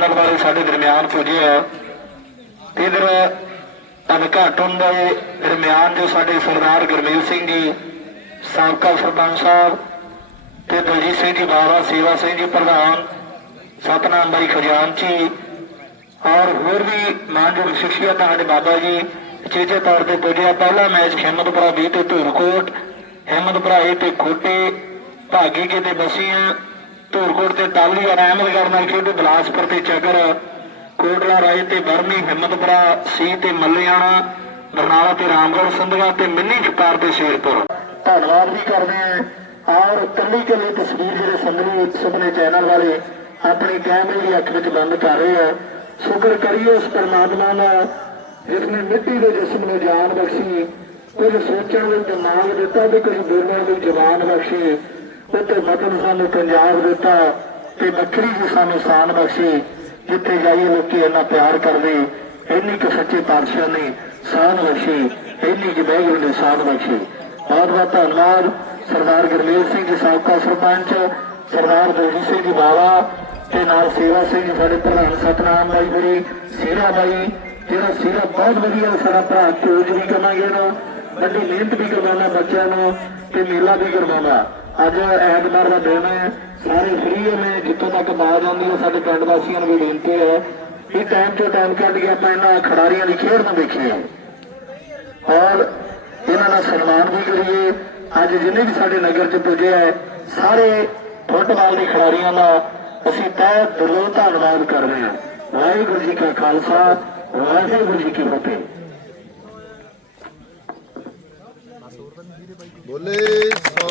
Channel ਵਾਲੇ ਸਾਡੇ ਦਰਮਿਆਨ ਪੁੱਜੇ ਆ। ਇਧਰ ਅਨਘਾਟਨ ਦੇ ਦਰਮਿਆਨ ਜੋ ਸਾਡੇ ਸਰਦਾਰ ਗੁਰਮੇਲ ਸਿੰਘ ਜੀ, ਸਾਬਕਾ ਸਰਪੰਚ ਸਾਹਿਬ ਤੇ ਦਲਜੀਤ ਸਿੰਘ ਜੀ ਬਾਵਾ ਸੇਵਾ ਸਿੰਘ ਜੀ ਪ੍ਰਧਾਨ ਸਤਨਾਮ ਬਾਈ ਖਜ਼ਾਨਚੀ ਔਰ ਹੋਰ ਵੀ ਮਾਨਯੋਗ ਸ਼ਖਸੀਅਤ ਸਾਡੇ ਬਾਬਾ ਜੀ, ਚੇਚੇ ਤੌਰ ਤੇ ਪੁੱਜਿਆ ਪਹਿਲਾ ਮੈਚ ਹਿੰਮਤਪੁਰਾ ਵੀ ਤੇ ਧੂਰਕੋਟ ਹਿੰਮਤਪੁਰਾ ਏ ਤੇ ਖੋਟੇ, ਭਾਗੀ ਕੇ ਤੇ ਬਸੀਆਂ ਧੂਰਕੋਟ ਤੇ ਟਾਲੀ ਔਰ ਅਹਿਮਦਗੜ੍ਹ ਨਾਲ ਖੇਡੇ ਬਲਾਸਪੁਰ ਤੇ ਚੱਕਰ। ਕੋਟਲਾ ਰਾਏ ਤੇ ਬਰਮੀ ਹਿੰਮਤਪੁਰਾ, ਸੀ ਤੇ ਮੱਲਿਆਣਾ, ਬਰਨਾਲਾ ਤੇ ਰਾਮਗੜ੍ਹ ਸੰਧਵਾ ਤੇ ਮਿੰਨੀ ਛਪਾਰ ਤੇ ਸ਼ੇਰਪੁਰ। ਧੰਨਵਾਦ ਵੀ ਕਰਦੇ ਆਂ ਔਰ ਕੱਲੀ ਕੱਲੀ ਤਸਵੀਰ ਜਿਹੜੇ ਸੰਗਲੀ ਸੁਪਨੇ ਚੈਨਲ ਵਾਲੇ, ਆਪਣੇ ਕੈਮਰੇ ਦੀ ਅੱਖ ਵਿੱਚ ਬੰਦ ਕਰ ਰਹੇ ਆ। ਸ਼ੁਕਰ ਕਰੀਏ ਉਸ ਪਰਮਾਤਮਾ ਦਾ ਜਿਸ ਨੇ ਮਿੱਟੀ ਦੇ ਜਿਸਮ ਨੂੰ ਜਾਨ ਬਖਸ਼ੀ, ਕੁਝ ਸੋਚਣ ਦੇ ਦਿਮਾਗ ਦਿੱਤਾ ਤੇ ਕੁਝ ਬੋਲਣ ਦੀ ਜ਼ਬਾਨ ਬਖਸ਼ੀ। ਉੱਤੇ ਮਤਲਬ ਸਾਨੂੰ ਪੰਜਾਬ ਦਿੱਤਾ ਤੇ ਬੱਕਰੀ ਜੀ ਸਾਨੂੰ ਸਾਨ ਬਖਸ਼ੀ। ਜਿੱਥੇ ਜਾਈਏ ਲੋਕੀ ਇੰਨਾ ਪਿਆਰ ਕਰਦੇ, ਇੰਨੀ ਕਿ ਸੱਚੇ ਪਾਤਸ਼ਾਹ ਨੇ ਸਾਨ ਬਖਸ਼ੀ, ਇੰਨੀ ਕਿ ਬਹਿ ਨੇ ਸਾਨ ਬਖਸ਼ੀ। ਬਹੁਤ ਬਹੁਤ ਧੰਨਵਾਦ। ਸਰਦਾਰ ਗੁਰਮੇਲ ਸਿੰਘ ਜੀ, ਸਾਬਕਾ ਸਰਪੰਚ, ਸਰਦਾਰ ਦਲਜੀਤ ਸਿੰਘ ਜੀ ਬਾਵਾ ਤੇ ਨਾਲ ਸੇਵਾ ਸਿੰਘ ਜੀ, ਸਾਡੇ ਪ੍ਰਧਾਨ ਸਤਨਾਮ ਬਾਈ ਮੇਰੀ ਸੇਰਾ ਬਾਈ, ਜਿਹੜਾ ਸੇਰਾ ਬਹੁਤ ਵਧੀਆ ਸਾਡਾ ਭਰਾ ਚੋਜ ਵੀ ਕਰਾਂਗੇ ਇਹਨੂੰ, ਵੱਡੀ ਮਿਹਨਤ ਵੀ ਕਰਵਾਉਣਾ ਬੱਚਿਆਂ ਨੂੰ ਤੇ ਮੇਲਾ ਵੀ ਕਰਵਾਉਣਾ। ਅੱਜ ਐਤਵਾਰ ਦਾ ਦਿਨ ਹੈ, ਸਾਰੇ ਫ੍ਰੀ ਨੇ ਜਿੱਥੋਂ ਤੱਕ ਬਾਜ਼ ਆਉਂਦੀ ਹੈ, ਸਾਡੇ ਪਿੰਡ ਵਾਸੀਆਂ ਨੂੰ ਵੀ ਬੇਨਤੀ ਹੈ ਕਿ ਟਾਈਮ ਤੋਂ ਟਾਈਮ ਕੱਢ ਕੇ ਆਪਾਂ ਇਹਨਾਂ ਖਿਡਾਰੀਆਂ ਦੀ ਖੇਡ ਨੂੰ ਦੇਖੀਏ। ਔਰ ਇਹਨਾਂ ਦਾ ਸਨਮਾਨ ਵੀ ਕਰੀਏ। ਅੱਜ ਜਿੰਨੇ ਵੀ ਸਾਡੇ ਨਗਰ 'ਚ ਪੁੱਜੇ ਹੈ ਸਾਰੇ ਫੁੱਟਬਾਲ ਦੇ ਖਿਡਾਰੀਆਂ ਦਾ ਅਸੀਂ ਤਹਿ ਦਿਲੋਂ ਧੰਨਵਾਦ ਕਰਦੇ ਹਾਂ। ਵਾਹਿਗੁਰੂ ਜੀ ਕਾ ਖਾਲਸਾ, ਵਾਹਿਗੁਰੂ ਜੀ ਕੀ ਫਤਿਹ। ਬੋਲੇ ਸੋ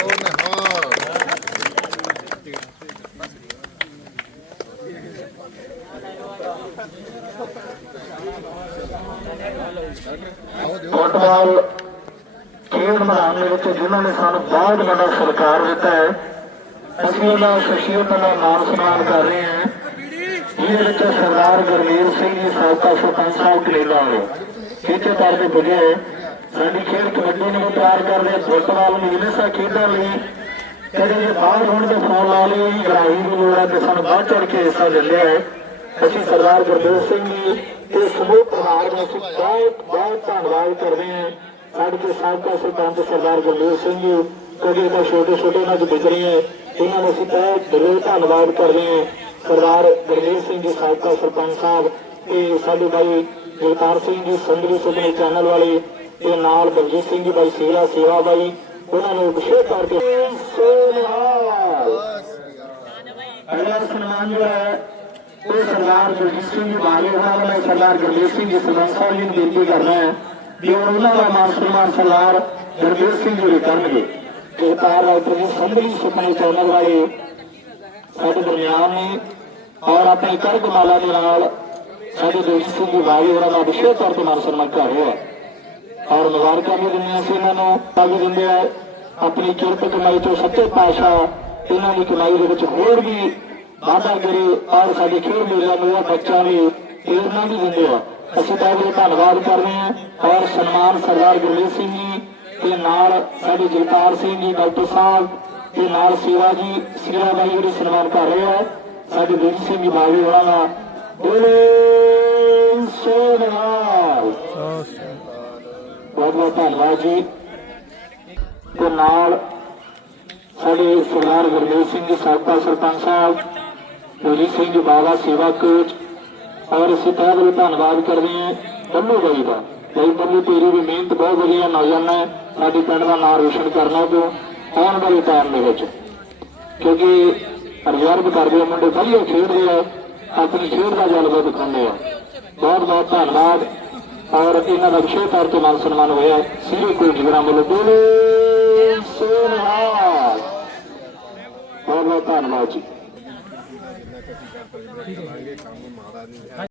ਫੁੱਟਬਾਲ ਖੇਡ ਮੈਦਾਨ ਦੇ ਵਿੱਚ ਜਿਨ੍ਹਾਂ ਨੇ ਸਾਨੂੰ ਬਹੁਤ ਵੱਡਾ ਸਤਿਕਾਰ ਦਿੱਤਾ ਹੈ, ਅਸੀਂ ਉਹਨਾਂ ਸ਼ਖਸੀਅਤਾਂ ਦਾ ਨਾਮ ਸਨਮਾਨ ਕਰ ਰਹੇ ਹਾਂ। ਜਿਹਦੇ ਵਿੱਚ ਸਰਦਾਰ ਗੁਰਮੀਤ ਸਿੰਘ ਜੀ, ਸਾਬਕਾ ਸਰਪੰਚ ਸਾਹਿਬ ਕਲੇਲਾ ਨੇ ਖੇਚੇ ਤੌਰ ਤੇ ਪੁੱਜੇ। ਸਾਡੀ ਖੇਡ ਕਬੱਡੀ ਨੂੰ ਵੀ ਤਿਆਰ ਕਰਦੇ, ਫੁੱਟਬਾਲ ਨੂੰ ਹਮੇਸ਼ਾ ਖੇਡਣ ਲਈ ਕਦੇ ਬਾਹਰ ਹੋਣ ਦੇ ਫੋਨ ਲਾ ਲਈ ਗਰਾਹੀ ਦੀ ਲੋੜ ਹੈ ਤੇ ਸਾਨੂੰ ਬਾਅਦ ਚੜ ਕੇ ਹਿੱਸਾ ਦਿੰਦੇ ਹੈ। ਅਸੀਂ ਸਰਦਾਰ ਗੁਰਦੇਵ ਸਿੰਘ ਜੀ ਤੇ ਸਮੂਹ ਪਰਿਵਾਰ ਦਾ ਅਸੀਂ ਬਹੁਤ ਬਹੁਤ ਧੰਨਵਾਦ ਕਰਦੇ ਹਾਂ। ਸਾਡੇ ਕੇ ਸਾਬਕਾ ਸਰਪੰਚ ਸਰਦਾਰ ਗੁਰਦੇਵ ਸਿੰਘ ਜੀ ਕਿਉਂਕਿ ਤਾਂ ਛੋਟੇ ਛੋਟੇ ਨਾਲ ਵਿਚਰੇ ਹੈ। ਇਹਨਾਂ ਨੂੰ ਅਸੀਂ ਬਹੁਤ ਦਿਲੋਂ ਧੰਨਵਾਦ ਕਰਦੇ ਹਾਂ। ਸਰਦਾਰ ਗੁਰਦੇਵ ਸਿੰਘ ਜੀ ਸਾਬਕਾ ਸਰਪੰਚ ਸਾਹਿਬ ਤੇ ਸਾਡੇ ਭਾਈ ਜਗਤਾਰ ਸਿੰਘ ਜੀ ਸੰਗਰੀ ਸੁਪਨੇ ਚੈਨਲ ਵਾਲੇ ਤੇ ਨਾਲ ਬਲਜੀਤ ਸਿੰਘ ਜੀ ਬਾਈ ਸੇਵਾ ਸੇਵਾ ਬਾਈ, ਉਹਨਾਂ ਨੂੰ ਵਿਸ਼ੇਸ਼ ਤੌਰ ਤੇ ਸੋਨਹਾਲ ਅਗਲਾ ਸਨਮਾਨ ਜਿਹੜਾ ਹੈ, ਉਹ ਸਰਦਾਰ ਗੁਰਜੀਤ ਸਿੰਘ ਜੀ ਬਾਲੇ ਉਹਨਾਂ ਨੂੰ ਮੈਂ ਸਰਦਾਰ ਗੁਰਮੇਲ ਬੇਨਤੀ ਕਰਨਾ ਹੈ ਵੀ ਉਹਨਾਂ ਦਾ ਮਾਨ ਸਨਮਾਨ ਸਰਦਾਰ ਗੁਰਮੇਲ ਸਿੰਘ ਜੀ ਵੀ ਕਰਨਗੇ। ਜਗਤਾਰ ਡਾਕਟਰ ਜੀ ਸੰਧਲੀ ਸੁਪਨੇ ਚੈਨਲ ਵਾਲੇ ਸਾਡੇ ਦਰਮਿਆਨ ਨੇ ਔਰ ਆਪਣੇ ਕਰਕ ਮਾਲਾ ਦੇ ਨਾਲ ਸਾਡੇ ਦੋਸਤ ਸਿੰਘ ਜੀ ਬਾਈ ਹੋਰਾਂ ਦਾ ਵਿਸ਼ੇਸ਼ ਤੌਰ ਤੇ ਮਾਨ ਸਨਮਾਨ ਕਰ ਰਿਹਾ ਔਰ ਮੁਬਾਰਕਾਂ ਵੀ ਦਿੰਦੇ ਸੀ ਇਹਨਾਂ ਨੂੰ ਤਾਂ ਵੀ ਦਿੰਦੇ ਆ ਆਪਣੀ ਕਿਰਤ ਕਮਾਈ ਤੋਂ ਸੱਚੇ ਪਾਤਸ਼ਾਹ ਇਹਨਾਂ ਦੀ ਕਮਾਈ ਦੇ ਵਿੱਚ ਹੋਰ ਵੀ ਵਾਧਾ ਕਰੇ ਔਰ ਸਾਡੇ ਖੇਡ ਮੇਲਿਆਂ ਨੂੰ ਇਹ ਬੱਚਿਆਂ ਦੀ ਪ੍ਰੇਰਨਾ ਵੀ ਦਿੰਦੇ ਆ। ਅਸੀਂ ਤਾਂ ਵੀ ਧੰਨਵਾਦ ਕਰਦੇ ਹਾਂ। ਔਰ ਸਨਮਾਨ ਸਰਦਾਰ ਗੁਰਮੀਤ ਸਿੰਘ ਜੀ ਤੇ ਨਾਲ ਸਾਡੇ ਜਗਤਾਰ ਸਿੰਘ ਜੀ ਡਾਕਟਰ ਸਾਹਿਬ ਤੇ ਨਾਲ ਸੇਵਾ ਜੀ ਸੇਵਾ ਬਾਈ ਜਿਹੜੇ ਸਨਮਾਨ ਕਰ ਰਹੇ ਆ ਸਾਡੇ ਵੀਰ ਸਿੰਘ ਜੀ ਬਾਗੀ ਹੋਣਾ ਦਾ। ਬੋਲੇ ਸੋਨਹਾਲ ਬਹੁਤ ਬਹੁਤ ਧੰਨਵਾਦ ਜੀ। ਤੇ ਨਾਲ ਸਾਡੇ ਸਰਦਾਰ ਗੁਰਮੇਲ ਸਿੰਘ ਸਾਬਕਾ ਸਰਪੰਚ ਸਾਹਿਬ ਗੁਰੀ ਸਿੰਘ ਬਾਵਾ ਸੇਵਾ ਕੋਚ ਔਰ ਅਸੀਂ ਤਹਿ ਦਿਲੋਂ ਧੰਨਵਾਦ ਕਰਦੇ ਹਾਂ ਬੱਲੂ ਬਾਈ ਦਾ। ਬਾਈ ਬੱਲੂ, ਤੇਰੀ ਵੀ ਮਿਹਨਤ ਬਹੁਤ ਵਧੀਆ ਨੌਜਵਾਨ ਹੈ। ਸਾਡੇ ਪਿੰਡ ਦਾ ਨਾਮ ਰੋਸ਼ਨ ਕਰਨਾ ਤੂੰ ਆਉਣ ਵਾਲੇ ਟਾਈਮ ਦੇ ਵਿੱਚ। ਕਿਉਂਕਿ ਰਿਜ਼ਰਵ ਕਰਦੇ ਆ ਮੁੰਡੇ, ਵਧੀਆ ਖੇਡਦੇ ਆ, ਆਪਣੀ ਖੇਡ ਦਾ ਜਲਵਾ ਦਿਖਾਉਂਦੇ ਆ। ਬਹੁਤ ਬਹੁਤ ਧੰਨਵਾਦ। ਔਰ ਇਹਨਾਂ ਦਾ ਵਿਸ਼ੇਸ਼ ਤੌਰ ਤੇ ਮਾਨ ਸਨਮਾਨ ਹੋਇਆ, ਸ੍ਰੀ ਕੋਲ ਜਿਗਰਾਂ ਵੱਲੋਂ। ਬੋਲੇ। ਬਹੁਤ ਬਹੁਤ